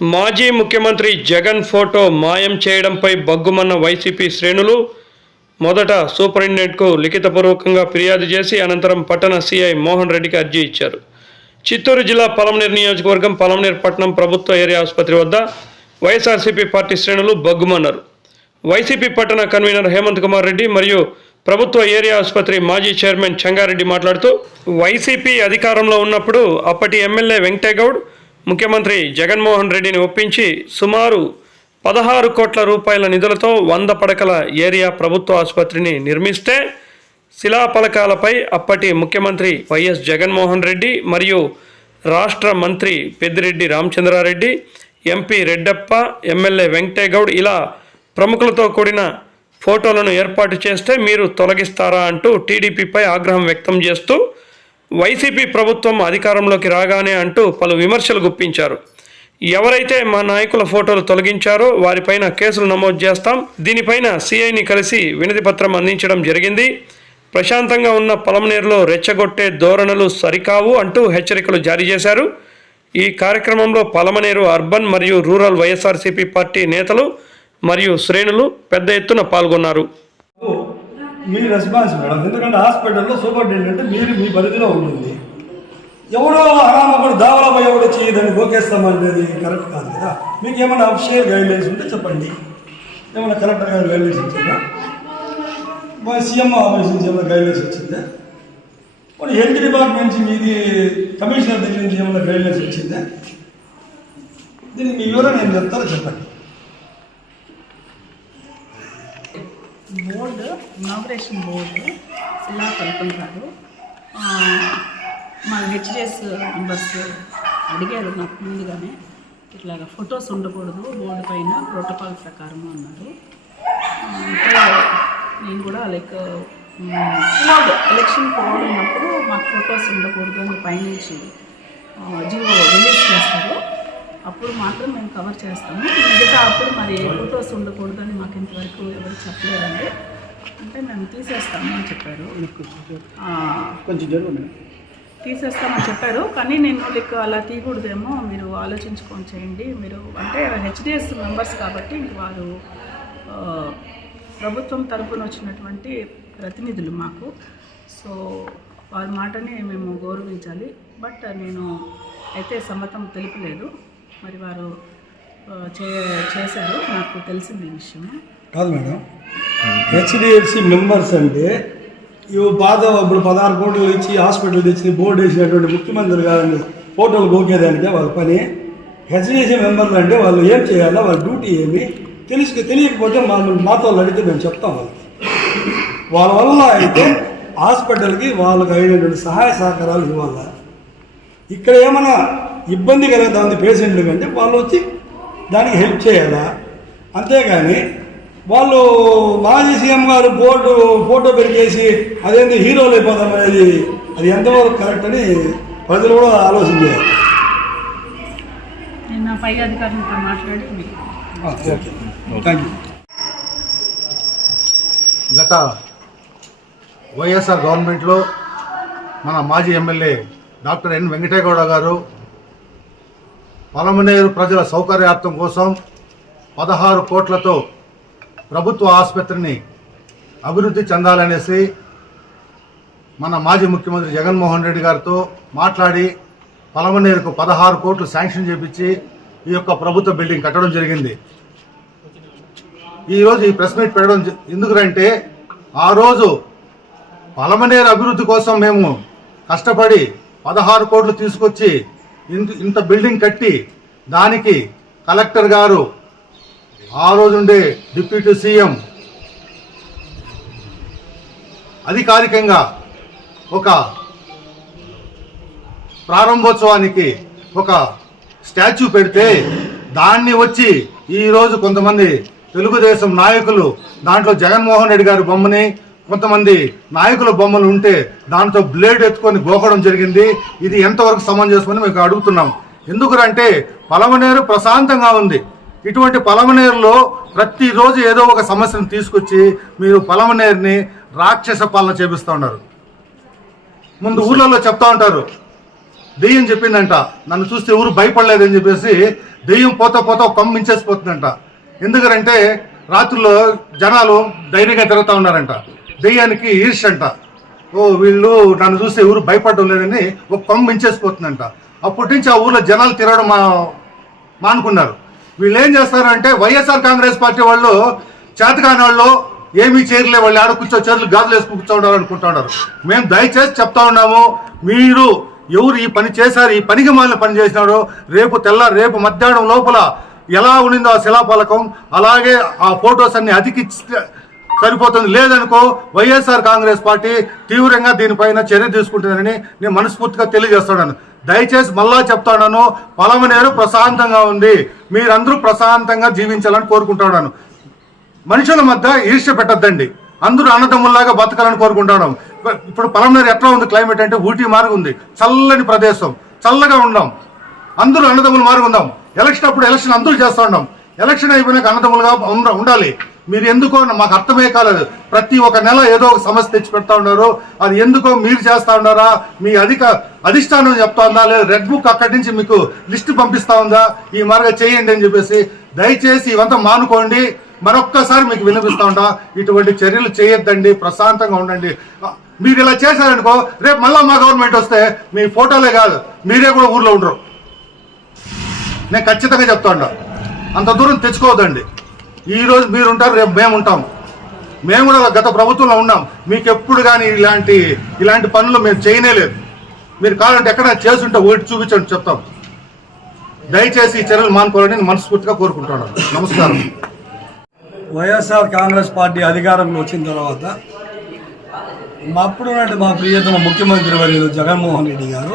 మాజీ ముఖ్యమంత్రి జగన్ ఫోటో మాయం చేయడంపై బగ్గుమన్న వైసీపీ శ్రేణులు మొదట సూపరింటెండెంట్కు లిఖితపూర్వకంగా ఫిర్యాదు చేసి అనంతరం పట్టణ సీఐ మోహన్ రెడ్డికి అర్జీ ఇచ్చారు. చిత్తూరు జిల్లా పలమనేరు నియోజకవర్గం పలమనేరు పట్టణం ప్రభుత్వ ఏరియా ఆసుపత్రి వద్ద వైఎస్ఆర్సీపీ పార్టీ శ్రేణులు బగ్గుమన్నారు. వైసీపీ పట్టణ కన్వీనర్ హేమంత్ కుమార్ రెడ్డి మరియు ప్రభుత్వ ఏరియా ఆసుపత్రి మాజీ చైర్మన్ చంగారెడ్డి మాట్లాడుతూ, వైసీపీ అధికారంలో ఉన్నప్పుడు అప్పటి ఎమ్మెల్యే వెంకటేగౌడ్ ముఖ్యమంత్రి జగన్మోహన్ రెడ్డిని ఒప్పించి సుమారు 16 కోట్ల రూపాయల నిధులతో 100 పడకల ఏరియా ప్రభుత్వ ఆసుపత్రిని నిర్మిస్తే శిలాఫలకాలపై అప్పటి ముఖ్యమంత్రి వైఎస్ జగన్మోహన్ రెడ్డి మరియు రాష్ట్ర మంత్రి పెద్దిరెడ్డి రామచంద్రారెడ్డి, ఎంపీ రెడ్డప్ప, ఎమ్మెల్యే వెంకటేగౌడ్ ఇలా ప్రముఖులతో కూడిన ఫోటోలను ఏర్పాటు చేస్తే మీరు తొలగిస్తారా అంటూ టీడీపీపై ఆగ్రహం వ్యక్తం చేస్తూ వైసీపీ ప్రభుత్వం అధికారంలోకి రాగానే అంటూ పలు విమర్శలు గుప్పించారు. ఎవరైతే మా నాయకుల ఫోటోలు తొలగించారో వారిపైన కేసులు నమోదు చేస్తాం, దీనిపైన సిఐని కలిసి వినతిపత్రం అందించడం జరిగింది, ప్రశాంతంగా ఉన్న పలమనేరులో రెచ్చగొట్టే ధోరణులు సరికావు అంటూ హెచ్చరికలు జారీ చేశారు. ఈ కార్యక్రమంలో పలమనేరు అర్బన్ మరియు రూరల్ వైఎస్ఆర్సీపీ పార్టీ నేతలు మరియు శ్రేణులు పెద్ద ఎత్తున పాల్గొన్నారు. మీ రెస్పాన్స్ మేడం, ఎందుకంటే హాస్పిటల్లో సూపరింటెండెంట్ మీరు మీ పరిధిలో ఉంటుంది. ఎవరో అనామకుడు దావలా పోయి ఎవరు వచ్చి దాన్ని గోకేస్తామనేది కరెక్ట్ కాదు కదా. మీకు ఏమైనా అఫిషియల్ గైడ్లైన్స్ ఉంటే చెప్పండి. ఏమైనా కరెక్ట్ గైడ్లైన్స్ వచ్చిందా? మన సీఎం ఆఫీస్ నుంచి ఏమైనా గైడ్లైన్స్ వచ్చిందా? మన హెల్త్ డిపార్ట్మెంట్ నుంచి మీది కమిషనర్ దగ్గర నుంచి ఏమైనా గైడ్లైన్స్ వచ్చిందా? దీనికి మీ వివరణ ఏం చెప్తారో చెప్పండి. బోర్డు ఇనాగ్రేషన్ బోర్డు ఇలా పలుకుంటారు. మా హెచ్డిఎస్ మెంబర్స్ అడిగారు నాకు ముందుగానే, ఇట్లాగా ఫొటోస్ ఉండకూడదు బోర్డు పైన ప్రోటోకాల్ ప్రకారం అన్నారు. నేను కూడా లైక్ ఎలక్షన్ కోడ్ ఉన్నప్పుడు మాకు ఫొటోస్ ఉండకూడదు అని పైనుంచి జీవో రిలీజ్ చేస్తారు, అప్పుడు మాత్రం మేము కవర్ చేస్తాము. మిగతా అప్పుడు మరి ఫొటోస్ ఉండకూడదు అని మాకు ఇంతవరకు ఎవరు చెప్పలేదండి. అంటే మేము తీసేస్తాము అని చెప్పారు, తీసేస్తామని చెప్పారు. కానీ నేను లైక్ అలా తీయకూడదేమో, మీరు ఆలోచించుకొని చేయండి. మీరు అంటే హెచ్డిఎస్ మెంబర్స్ కాబట్టి వారు ప్రభుత్వం తరపున వచ్చినటువంటి ప్రతినిధులు మాకు, సో వారి మాటని మేము గౌరవించాలి. బట్ నేను అయితే సమ్మతం తెలుపలేదు, మరి వారు చేశారు, నాకు తెలిసింది ఈ విషయం కాదు మేడం. హెచ్డిఎఫ్సి మెంబర్స్ అంటే ఇవి ఇప్పుడు 16 కోట్లు ఇచ్చి హాస్పిటల్ తెచ్చి బోర్డు వేసినటువంటి ముఖ్యమంత్రి గారిని ఫోటోలు గోకేదానికే వాళ్ళ పని. హెచ్డిఎఫ్సి మెంబర్లు అంటే వాళ్ళు ఏం చేయాలా, వాళ్ళ డ్యూటీ ఏమి తెలియకపోతే మాతో అడిగితే మేము చెప్తాం. వాళ్ళ వల్ల అయితే హాస్పిటల్కి వాళ్ళకి అయినటువంటి సహాయ సహకారాలు ఇవ్వాలా. ఇక్కడ ఏమైనా ఇబ్బంది కలుగుతుంది పేషెంట్లు కంటే వాళ్ళు వచ్చి దానికి హెల్ప్ చేయాలా. అంతేగాని వాళ్ళు మాజీ సీఎం గారు బోర్డు ఫోటో పెరిగేసి అదేంటి హీరోలు అయిపోతాం అనేది అది ఎంతవరకు కరెక్ట్ అని ప్రజలు కూడా ఆలోచన చేయాలి. నేను పై అధికారులతో మాట్లాడి థ్యాంక్ యూ. గత వైఎస్ఆర్ గవర్నమెంట్లో మన మాజీ ఎమ్మెల్యే డాక్టర్ ఎన్ వెంకటేగౌడ గారు పలమనేరు ప్రజల సౌకర్యార్థం కోసం 16 కోట్లతో ప్రభుత్వ ఆసుపత్రిని అభివృద్ధి చెందాలనేసి మన మాజీ ముఖ్యమంత్రి జగన్మోహన్ రెడ్డి గారితో మాట్లాడి పలమనేరుకు 16 కోట్లు శాంక్షన్ చేపించి ఈ యొక్క ప్రభుత్వ బిల్డింగ్ కట్టడం జరిగింది. ఈరోజు ఈ ప్రెస్ మీట్ పెట్టడం ఎందుకంటే ఆ రోజు పలమనేరు అభివృద్ధి కోసం మేము కష్టపడి 16 కోట్లు తీసుకొచ్చి ఇంత బిల్డింగ్ కట్టి దానికి కలెక్టర్ గారు, ఆ రోజుండే డిప్యూటీ సీఎం అధికారికంగా ఒక ప్రారంభోత్సవానికి ఒక స్టాచ్యూ పెడితే దాన్ని వచ్చి ఈరోజు కొంతమంది తెలుగుదేశం నాయకులు దాంట్లో జగన్మోహన్ రెడ్డి గారి బొమ్మని, కొంతమంది నాయకుల బొమ్మలు ఉంటే దాంతో బ్లేడ్ ఎత్తుకొని గోకడం జరిగింది. ఇది ఎంతవరకు సమంజసమని మేము అడుగుతున్నాం. ఎందుకంటే పలమనేరు ప్రశాంతంగా ఉంది. ఇటువంటి పలమనేరులో ప్రతిరోజు ఏదో ఒక సమస్యను తీసుకొచ్చి మీరు పలమనేరుని రాక్షస పాలన చేపిస్తూ ఉన్నారు. ముందు ఊళ్ళలో చెప్తా ఉంటారు, దెయ్యం చెప్పిందంట, నన్ను చూస్తే ఎవరు భయపడలేదని చెప్పేసి దెయ్యం పోతా పోతా ఒక కొమ్మ మించేసిపోతుందంట. ఎందుకంటే రాత్రుల్లో జనాలు ధైర్యంగా తిరుగుతూ ఉన్నారంట. దెయ్యానికి ఈర్షంట, ఓ వీళ్ళు నన్ను చూస్తే ఎవరు భయపడడం లేదని ఒక కొమ్మ మించేసిపోతుందంట. అప్పటి నుంచి ఆ ఊర్లో జనాలు తిరగడం మానుకున్నారు. వీళ్ళు ఏం చేస్తారంటే వైఎస్ఆర్ కాంగ్రెస్ పార్టీ వాళ్ళు చేతకాని వాళ్ళు ఏమీ చేయలే, వాళ్ళు ఆడ చేతులు గాజులు వేసుకు కూర్చోండారు అనుకుంటున్నారు. మేము దయచేసి చెప్తా ఉన్నాము, మీరు ఎవరు ఈ పని చేశారు, ఈ పనికి మాలిన పని చేసినారో రేపు మధ్యాహ్నం లోపల ఎలా ఉండిందో ఆ శిలాఫలకం అలాగే ఆ ఫొటోస్ అన్ని అతికిస్తే సరిపోతుంది. లేదనుకో వైఎస్ఆర్ కాంగ్రెస్ పార్టీ తీవ్రంగా దీనిపైన చర్య తీసుకుంటుందని నేను మనస్ఫూర్తిగా తెలియజేస్తున్నాను. దయచేసి మళ్ళా చెప్తాను, పలమనేరు ప్రశాంతంగా ఉంది, మీరందరూ ప్రశాంతంగా జీవించాలని కోరుకుంటున్నాను. మనుషుల మధ్య ఈర్ష్య పెట్టద్దండి, అందరూ అన్నదమ్ముల్లాగా బతకాలని కోరుకుంటున్నాం. ఇప్పుడు పలమనేరు ఎట్లా ఉంది క్లైమేట్ అంటే ఊటీ మార్గు ఉంది, చల్లని ప్రదేశం, చల్లగా ఉందాం, అందరూ అన్నదమ్ములు మార్గు ఉందాం. ఎలక్షన్ అప్పుడు ఎలక్షన్ అందరూ చేస్తూ ఉన్నాం, ఎలక్షన్ అయిపోయినాక అన్నదమ్ములుగా ఉండాలి. మీరు ఎందుకో మాకు అర్థమే కాలేదు, ప్రతి ఒక్క నెల ఏదో ఒక సమస్య తెచ్చి పెడతా ఉన్నారు. అది ఎందుకో మీరు చేస్తా ఉన్నారా, మీ అధిష్టానం చెప్తా ఉందా, లేదా రెడ్ బుక్ అక్కడి నుంచి మీకు లిస్ట్ పంపిస్తా ఉందా, ఈ మార్గం చేయండి అని చెప్పేసి దయచేసి ఇవంతా మానుకోండి. మరొక్కసారి మీకు వినిపిస్తా ఉంటా, ఇటువంటి చర్యలు చేయొద్దండి, ప్రశాంతంగా ఉండండి. మీరు ఇలా చేశారనుకో రేపు మళ్ళా మా గవర్నమెంట్ వస్తే మీ ఫోటోలే కాదు మీరే కూడా ఊర్లో ఉండరు. నేను ఖచ్చితంగా చెప్తా ఉంటా, అంత దూరం తెచ్చుకోవద్దండి. ఈరోజు మీరు ఉంటారు, రేపు మేము ఉంటాం. మేము కూడా గత ప్రభుత్వంలో ఉన్నాం. మీకు ఎప్పుడు కానీ ఇలాంటి పనులు మేము చేయనేలేదు. మీరు కావాలంటే ఎక్కడ చేసుంటే ఒకటి చూపించండి, చెప్తాం. దయచేసి ఈ చర్యలు మానుకోవాలని నేను మనస్ఫూర్తిగా కోరుకుంటున్నాను. నమస్కారం. వైఎస్ఆర్ కాంగ్రెస్ పార్టీ అధికారంలో వచ్చిన తర్వాత అప్పుడున్నట్టు మా ప్రియతమ ముఖ్యమంత్రి వర్యులు జగన్మోహన్ రెడ్డి గారు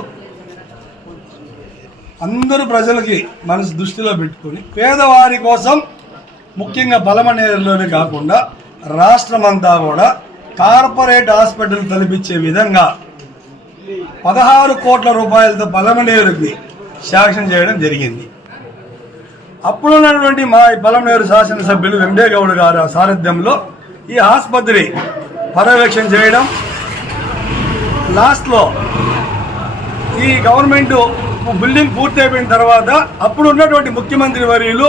అందరూ ప్రజలకి మనసు దృష్టిలో పెట్టుకొని పేదవారి కోసం ముఖ్యంగా పలమనేరులోనే కాకుండా రాష్ట్రమంతా కూడా కార్పొరేట్ హాస్పిటల్ తలపించే విధంగా 16 కోట్ల రూపాయలతో పలమనేరుకి శాంక్షన్ చేయడం జరిగింది. అప్పుడున్నటువంటి మా పలమనేరు శాసనసభ్యులు వెంకటేగౌడ్ గారి సారథ్యంలో ఈ ఆసుపత్రి పర్యవేక్షణ చేయడం, లాస్ట్లో ఈ గవర్నమెంట్ బిల్డింగ్ పూర్తి అయిపోయిన తర్వాత అప్పుడు ఉన్నటువంటి ముఖ్యమంత్రి వర్యులు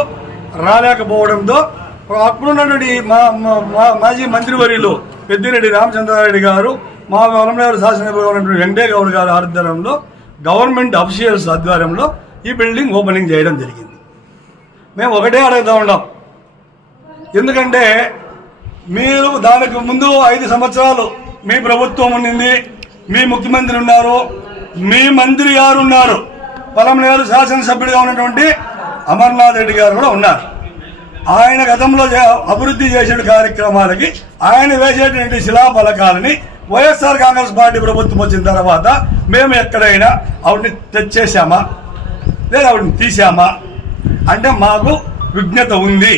రాలేకపోవడంతో అప్పుడున్నటువంటి మాజీ మంత్రివర్యులు పెద్దిరెడ్డి రామచంద్రారెడ్డి గారు, మా పలమనేరు శాసనసభ్యులు ఉన్నటువంటి వెంకటేగౌడ్ గారి ఆధ్వర్యంలో గవర్నమెంట్ అఫీషియల్స్ ఆధ్వర్యంలో ఈ బిల్డింగ్ ఓపెనింగ్ చేయడం జరిగింది. మేము ఒకటే అడుగుతూ ఉన్నాం, ఎందుకంటే మీరు దానికి ముందు 5 సంవత్సరాలు మీ ప్రభుత్వం ఉండింది, మీ ముఖ్యమంత్రి ఉన్నారు, మీ మంత్రి గారు ఉన్నారు, పలమనేరు శాసనసభ్యుడిగా ఉన్నటువంటి అమర్నాథ్ రెడ్డి గారు కూడా ఉన్నారు. ఆయన గతంలో అభివృద్ధి చేసే కార్యక్రమాలకి ఆయన వేసేటువంటి శిలాఫలకాలని వైఎస్ఆర్ కాంగ్రెస్ పార్టీ ప్రభుత్వం వచ్చిన తర్వాత మేము ఎక్కడైనా ఆవిడని తెచ్చేసామా లేదా ఆవిడని తీసామా అంటే మాకు విజ్ఞత ఉంది.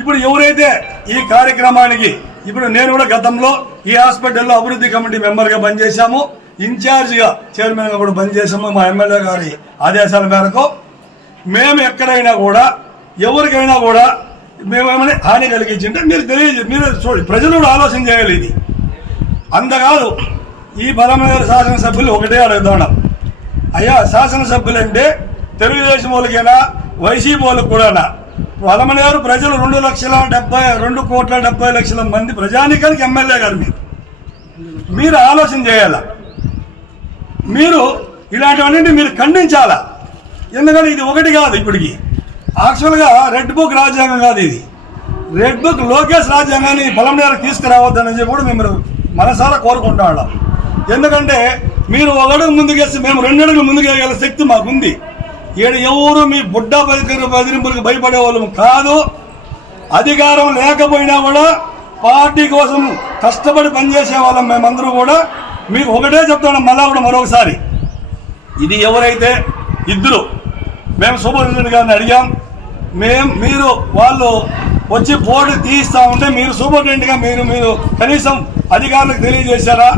ఇప్పుడు ఎవరైతే ఈ కార్యక్రమానికి ఇప్పుడు నేను కూడా గతంలో ఈ హాస్పిటల్లో అభివృద్ధి కమిటీ మెంబర్గా పనిచేశాము, ఇన్ఛార్జిగా చైర్మన్గా కూడా పనిచేసాము. మా ఎమ్మెల్యే గారి ఆదేశాల మేరకు మేము ఎక్కడైనా కూడా ఎవరికైనా కూడా మేమేమైనా హాని కలిగించింటే మీరు చూడండి, ప్రజలు కూడా ఆలోచన చేయాలి. ఇది అంతకాదు, ఈ పలమనేరు శాసనసభ్యులు ఒకటే అడుగుతున్నాం, అయ్యా శాసనసభ్యులంటే తెలుగుదేశం వాళ్ళకైనా వైసీపీ వాళ్ళకు కూడా పలమనేరు ప్రజలు 2,70,2,70,00,000 మంది ప్రజానికానికి ఎమ్మెల్యే గారు మీరు ఆలోచన చేయాలా. మీరు ఇలాంటివన్నీ మీరు ఖండించాలా. ఎందుకంటే ఇది ఒకటి కాదు, ఇప్పటికి యాక్చువల్గా రెడ్ బుక్ రాజ్యాంగం కాదు, ఇది రెడ్ బుక్ లోకేష్ రాజ్యాంగాన్ని పలమనేరుకు తీసుకురావద్దని చెప్పి కూడా మేము మనసారా కోరుకుంటా ఉన్నాం. ఎందుకంటే మీరు 1 అడుగు ముందుకేసి మేము 2 అడుగులు ముందుకేయగల శక్తి మాకుంది. ఎవరు మీ బుడ్డ బెదిరింపులకు భయపడే వాళ్ళం కాదు. అధికారం లేకపోయినా కూడా పార్టీ కోసం కష్టపడి పనిచేసే వాళ్ళం మేమందరూ కూడా. మీకు ఒకటే చెప్తున్నాం మళ్ళా కూడా మరొకసారి, ఇది ఎవరైతే ఇద్దరు మేము సూపరింటెండెంట్ గారిని అడిగాం, మీరు వాళ్ళు వచ్చి బోర్డు తీయిస్తా ఉంటే మీరు సూపరింటెండెంట్గా మీరు కనీసం అధికారులకు తెలియజేశారా,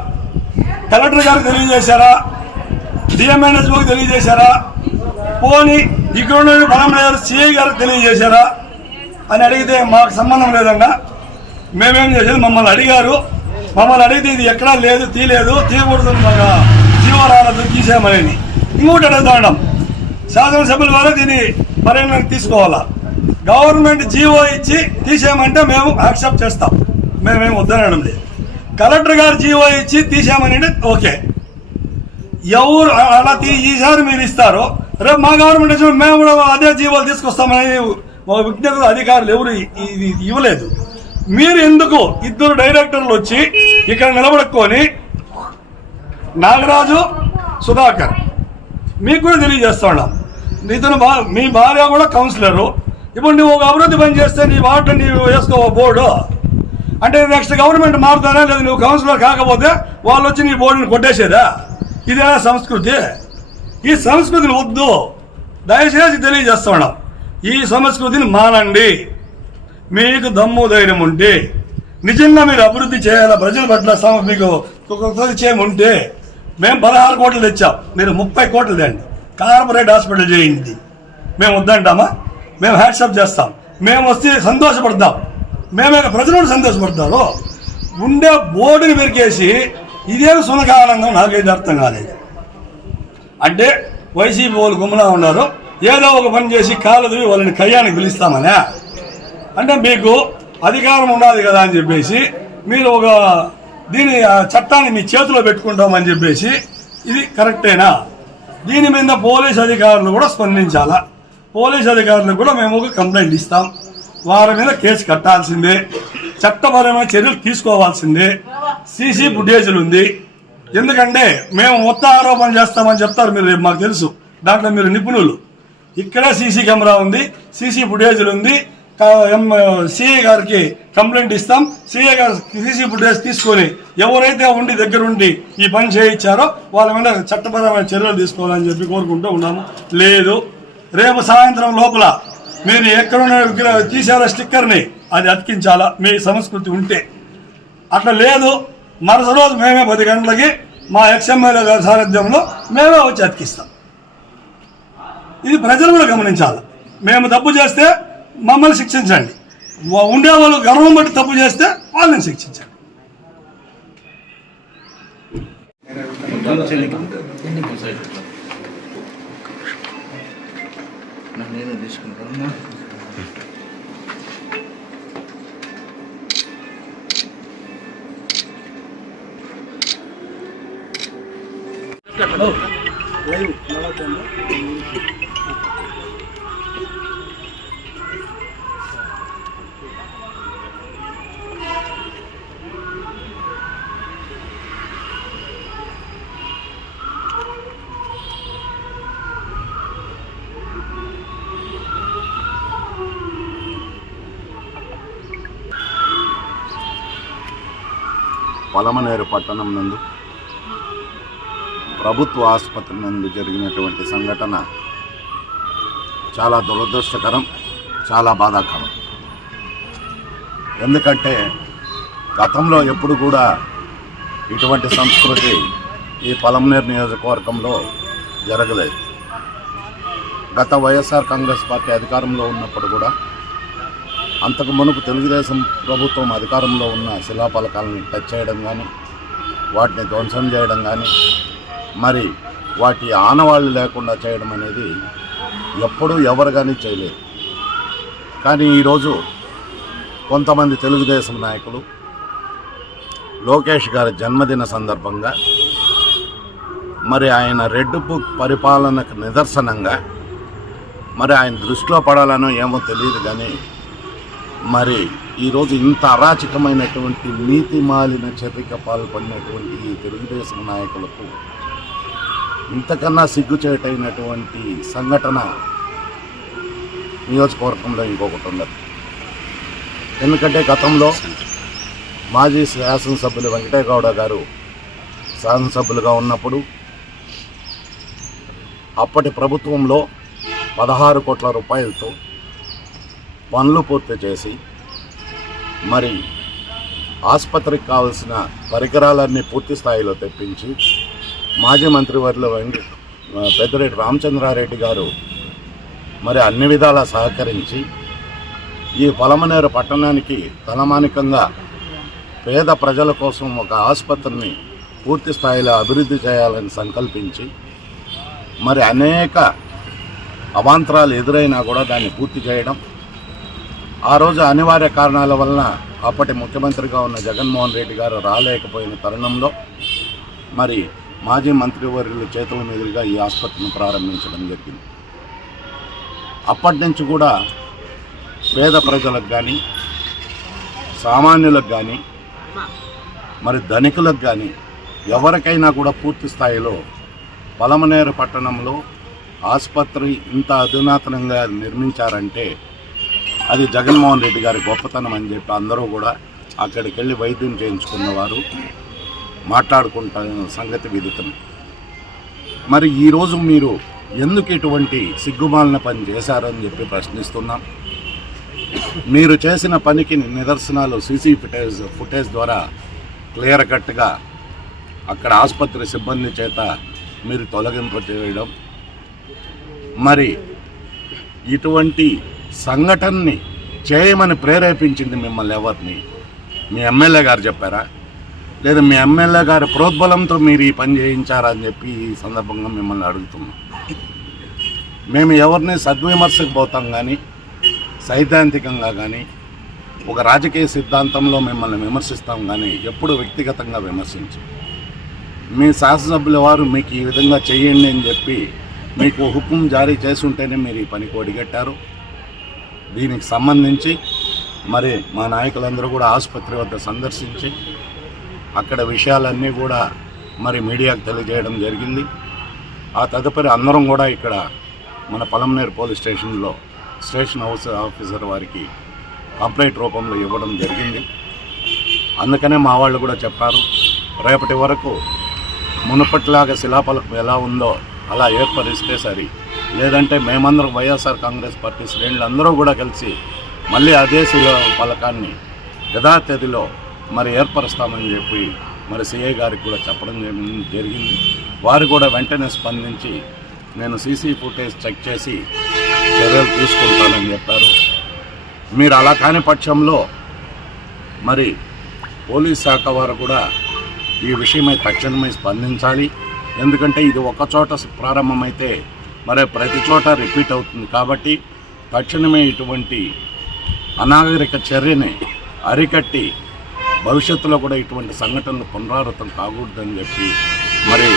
కలెక్టర్ గారికి తెలియజేశారా, డిఎంఎన్ఎస్ఓకి తెలియజేశారా, పోనీ ఇక్కడ ఉన్న పలమనేరు సిఐ గారికి తెలియజేశారా అని అడిగితే మాకు సంబంధం లేదన్నా, మేమేం చేసేది మమ్మల్ని అడిగారు, మమ్మల్ని అడిగితే ఇది ఎక్కడా లేదు, తీయకూడదు, జీవో రాలేదు, తీసేయమని. ఇంకోటి అడుగుతాం, శాసనసభ్యుల ద్వారా దీన్ని పరిగణలోకి తీసుకోవాలా. గవర్నమెంట్ జీవో ఇచ్చి తీసేయమంటే మేము యాక్సెప్ట్ చేస్తాం, మేమేం వద్దనడం లేదు. కలెక్టర్ గారు జీవో ఇచ్చి తీసేయమని అంటే ఓకే. ఎవరు అలా ఈసారి మీరు ఇస్తారో రేపు మా గవర్నమెంట్ వచ్చి మేము కూడా అదే జీవోలు తీసుకొస్తామని విజ్ఞత అధికారులు ఎవరు ఇది ఇవ్వలేదు. మీరు ఎందుకు 2 డైరెక్టర్లు వచ్చి ఇక్కడ నిలబడుకొని, నాగరాజు, సుధాకర్, మీకు కూడా తెలియజేస్తా ఉన్నాం, ఇతను మీ భార్య కూడా కౌన్సిలరు. ఇప్పుడు నువ్వు ఒక అభివృద్ధి పని చేస్తే నీ వాటర్ నీవు వేసుకో బోర్డు అంటే నెక్స్ట్ గవర్నమెంట్ మారుతానా లేదా? నువ్వు కౌన్సిలర్ కాకపోతే వాళ్ళు వచ్చి నీ బోర్డుని కొట్టేసేదా? ఇదేనా సంస్కృతి? ఈ సంస్కృతిని వద్దు, దయచేసి తెలియజేస్తా ఉన్నాం. ఈ సంస్కృతిని మానండి. మీకు దమ్ము ధైర్యం ఉంటే, నిజంగా మీరు అభివృద్ధి చేయాలా, ప్రజల పట్ల మీకు చేయముంటే, మేము 16 కోట్లు తెచ్చాం, మీరు 30 కోట్లు తేండి, కార్పొరేట్ హాస్పిటల్ చేయింది. మేము వద్దంటామా? మేము హ్యాట్సప్ చేస్తాం. మేము వస్తే సంతోషపడతాం. మేమే ప్రజలు కూడా సంతోషపడతారు. ఉండే బోర్డుని పెరికేసి ఇదేమి సునకానందం నాకైతే అర్థం కాలేదు. అంటే వైసీపీ వాళ్ళు గుమ్మలా ఉన్నారు, ఏదో ఒక పని చేసి కాలదు వాళ్ళని కయ్యానికి పిలుస్తామనే. అంటే మీకు అధికారం ఉండాలి కదా అని చెప్పేసి మీరు ఒక దీని చట్టాన్ని మీ చేతిలో పెట్టుకుంటామని చెప్పేసి, ఇది కరెక్టేనా? దీని మీద పోలీస్ అధికారులు కూడా స్పందించాలా. పోలీస్ అధికారులకు కూడా మేము ఒక కంప్లైంట్ ఇస్తాం. వారి మీద కేసు కట్టాల్సిందే, చట్టపరమైన చర్యలు తీసుకోవాల్సిందే. సీసీ ఫుటేజీలు ఉంది. ఎందుకంటే మేము మొత్తం ఆరోపణ చేస్తామని చెప్తారు మీరు, మాకు తెలుసు, దాంట్లో మీరు నిపుణులు. ఇక్కడే సీసీ కెమెరా ఉంది, సీసీ ఫుటేజీలు ఉంది. సిఐ గారికి కంప్లైంట్ ఇస్తాం. సిఐ గారు సీసీ ఫుటేజ్ తీసుకొని ఎవరైతే ఉండి దగ్గరుండి ఈ పని చేయించారో వాళ్ళ మీద చట్టపరమైన చర్యలు తీసుకోవాలని చెప్పి కోరుకుంటూ ఉన్నాము. లేదు, రేపు సాయంత్రం లోపల మీరు ఎక్కడున్న తీసారో స్టిక్కర్ని అది అతికించాలా మీ సంస్కృతి ఉంటే. అట్లా లేదు, మరుసటి రోజు మేమే 10 గంటలకి మా ఎక్స్ఎమ్మెల్యే గారి సారథ్యంలో మేమే వచ్చి అతికిస్తాం. ఇది ప్రజలు కూడా గమనించాలి. మేము తప్పు చేస్తే మమ్మల్ని శిక్షించండి, ఉండేవాళ్ళు గర్వం బట్టి తప్పు చేస్తే వాళ్ళని శిక్షించండి. నేను తీసుకుంటాను. పలమనేరు పట్టణం నందు ప్రభుత్వ ఆసుపత్రి నందు జరిగినటువంటి సంఘటన చాలా దురదృష్టకరం, చాలా బాధాకరం. ఎందుకంటే గతంలో ఎప్పుడు కూడా ఇటువంటి సంస్కృతి ఈ పలమనేరు నియోజకవర్గంలో జరగలేదు. గత వైఎస్ఆర్ కాంగ్రెస్ పార్టీ అధికారంలో ఉన్నప్పుడు కూడా, అంతకు మునుపు తెలుగుదేశం ప్రభుత్వం అధికారంలో ఉన్న శిలాఫలకాలను టచ్ చేయడం కానీ, వాటిని ధ్వంసం చేయడం కానీ, మరి వాటి ఆనవాళ్ళు లేకుండా చేయడం అనేది ఎప్పుడూ ఎవరు కానీ చేయలేదు. కానీ ఈరోజు కొంతమంది తెలుగుదేశం నాయకులు లోకేష్ గారి జన్మదిన సందర్భంగా, మరి ఆయన రెడ్ బుక్ పరిపాలనకు నిదర్శనంగా, మరి ఆయన దృష్టిలో పడాలనో ఏమో తెలియదు కానీ, మరి ఈరోజు ఇంత అరాచకమైనటువంటి నీతి మాలిన చర్యకు పాల్పడినటువంటి ఈ తెలుగుదేశం నాయకులకు ఇంతకన్నా సిగ్గుచేటైనటువంటి సంఘటన నియోజకవర్గంలో ఇంకొకటి ఉండదు. ఎందుకంటే గతంలో మాజీ శాసనసభ్యులు వెంకటేగౌడ గారు శాసనసభ్యులుగా ఉన్నప్పుడు అప్పటి ప్రభుత్వంలో 16 కోట్ల రూపాయలతో పనులు పూర్తి చేసి, మరి ఆసుపత్రికి కావాల్సిన పరికరాలన్నీ పూర్తి స్థాయిలో తెప్పించి, మాజీ మంత్రివర్యులు పెద్దిరెడ్డి రామచంద్రారెడ్డి గారు మరి అన్ని విధాలా సహకరించి ఈ పలమనేరు పట్టణానికి తలమానికంగా పేద ప్రజల కోసం ఒక ఆసుపత్రిని పూర్తి స్థాయిలో అభివృద్ధి చేయాలని సంకల్పించి మరి అనేక అవాంతరాలు ఎదురైనా కూడా దాన్ని పూర్తి చేయడం, ఆ రోజు అనివార్య కారణాల వలన అప్పటి ముఖ్యమంత్రిగా ఉన్న జగన్మోహన్ రెడ్డి గారు రాలేకపోయిన తరుణంలో మరి మాజీ మంత్రివర్యుల చేతుల మీదుగా ఈ ఆసుపత్రిని ప్రారంభించడం జరిగింది. అప్పటి నుంచి కూడా పేద ప్రజలకు కానీ, సామాన్యులకు కానీ, మరి ధనికులకు కానీ ఎవరికైనా కూడా పూర్తి స్థాయిలో పలమనేరు పట్టణంలో ఆసుపత్రి ఇంత అధునాతనంగా నిర్మించారంటే అది జగన్మోహన్ రెడ్డి గారి గొప్పతనం అని చెప్పి అందరూ కూడా అక్కడికి వెళ్ళి వైద్యం చేయించుకున్నవారు మాట్లాడుకుంటున్న సంగతి విదితం. మరి ఈరోజు మీరు ఎందుకు ఇటువంటి సిగ్గుమాలిన పని చేశారని చెప్పి ప్రశ్నిస్తున్నాం. మీరు చేసిన పనికి నిదర్శనాలు సీసీ ఫుటేజ్ ద్వారా క్లియర్ కట్గా అక్కడ ఆసుపత్రి సిబ్బంది చేత మీరు తొలగింపు చేయడం, మరి ఇటువంటి సంఘటనని చేయమని ప్రేరేపించింది మిమ్మల్ని ఎవరిని? మీ ఎమ్మెల్యే గారు చెప్పారా, లేదా మీ ఎమ్మెల్యే గారి ప్రోద్బలంతో మీరు ఈ పని చేయించారా అని చెప్పి ఈ సందర్భంగా మిమ్మల్ని అడుగుతున్నాం. మేము ఎవరిని సద్విమర్శకు పోతాం కానీ, సైద్ధాంతికంగా కానీ, ఒక రాజకీయ సిద్ధాంతంలో మిమ్మల్ని విమర్శిస్తాం కానీ ఎప్పుడు వ్యక్తిగతంగా విమర్శించు. మీ శాసనసభ్యుల వారు మీకు ఈ విధంగా చేయండి అని చెప్పి మీకు హుకుం జారీ చేసుంటేనే మీరు ఈ పనికి ఒడిగట్టారు. దీనికి సంబంధించి మరి మా నాయకులందరూ కూడా ఆసుపత్రి వద్ద సందర్శించి అక్కడ విషయాలన్నీ కూడా మరి మీడియాకు తెలియజేయడం జరిగింది. ఆ తదుపరి అందరం కూడా ఇక్కడ మన పలమనేరు పోలీస్ స్టేషన్లో స్టేషన్ హౌస్ ఆఫీసర్ వారికి కంప్లైంట్ రూపంలో ఇవ్వడం జరిగింది. అందుకనే మా వాళ్ళు కూడా చెప్పారు, రేపటి వరకు మునుపట్లాగా శిలాఫలకం ఎలా ఉందో అలా ఏర్పరిస్తే సరి, లేదంటే మేమందరం వైఎస్ఆర్ కాంగ్రెస్ పార్టీ శ్రేణులందరూ కూడా కలిసి మళ్ళీ అదే శిలాఫలకాన్ని యథాతథిలో మరి ఏర్పరుస్తామని చెప్పి మరి సిఐ గారికి కూడా చెప్పడం జరిగింది. వారు కూడా వెంటనే స్పందించి నేను సీసీ ఫుటేజ్ చెక్ చేసి చర్యలు తీసుకుంటానని చెప్పారు. మీరు అలా కాని పక్షంలో మరి పోలీస్ శాఖ వారు కూడా ఈ విషయమై తక్షణమై స్పందించాలి. ఎందుకంటే ఇది ఒక చోట ప్రారంభమైతే మరి ప్రతి చోట రిపీట్ అవుతుంది. కాబట్టి తక్షణమే ఇటువంటి అనాగరిక చర్యని అరికట్టి భవిష్యత్తులో కూడా ఇటువంటి సంఘటనలు పునరావృతం కాకూడదని చెప్పి మరి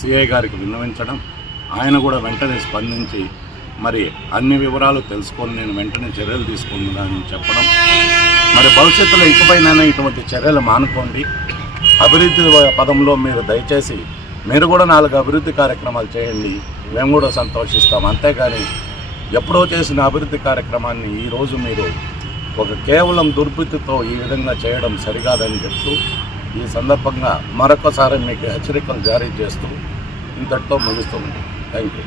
సిఐ గారికి విన్నవించడం, ఆయన కూడా వెంటనే స్పందించి మరి అన్ని వివరాలు తెలుసుకొని నేను వెంటనే చర్యలు తీసుకుంటున్నానని చెప్పడం, మరి భవిష్యత్తులో ఇకపైనా ఇటువంటి చర్యలు మానుకోండి. అభివృద్ధి పదంలో మీరు దయచేసి మీరు కూడా 4 అభివృద్ధి కార్యక్రమాలు చేయండి, మేము కూడా సంతోషిస్తాం. అంతేగాని ఎప్పుడో చేసిన అభివృద్ధి కార్యక్రమాన్ని ఈరోజు మీరు ఒక కేవలం దుర్బుద్ధితో ఈ విధంగా చేయడం సరికాదని చెప్తూ ఈ సందర్భంగా మరొకసారి మీకు హెచ్చరికలు జారీ చేస్తూ ఇంతటితో ముగిస్తుంది. Thank you.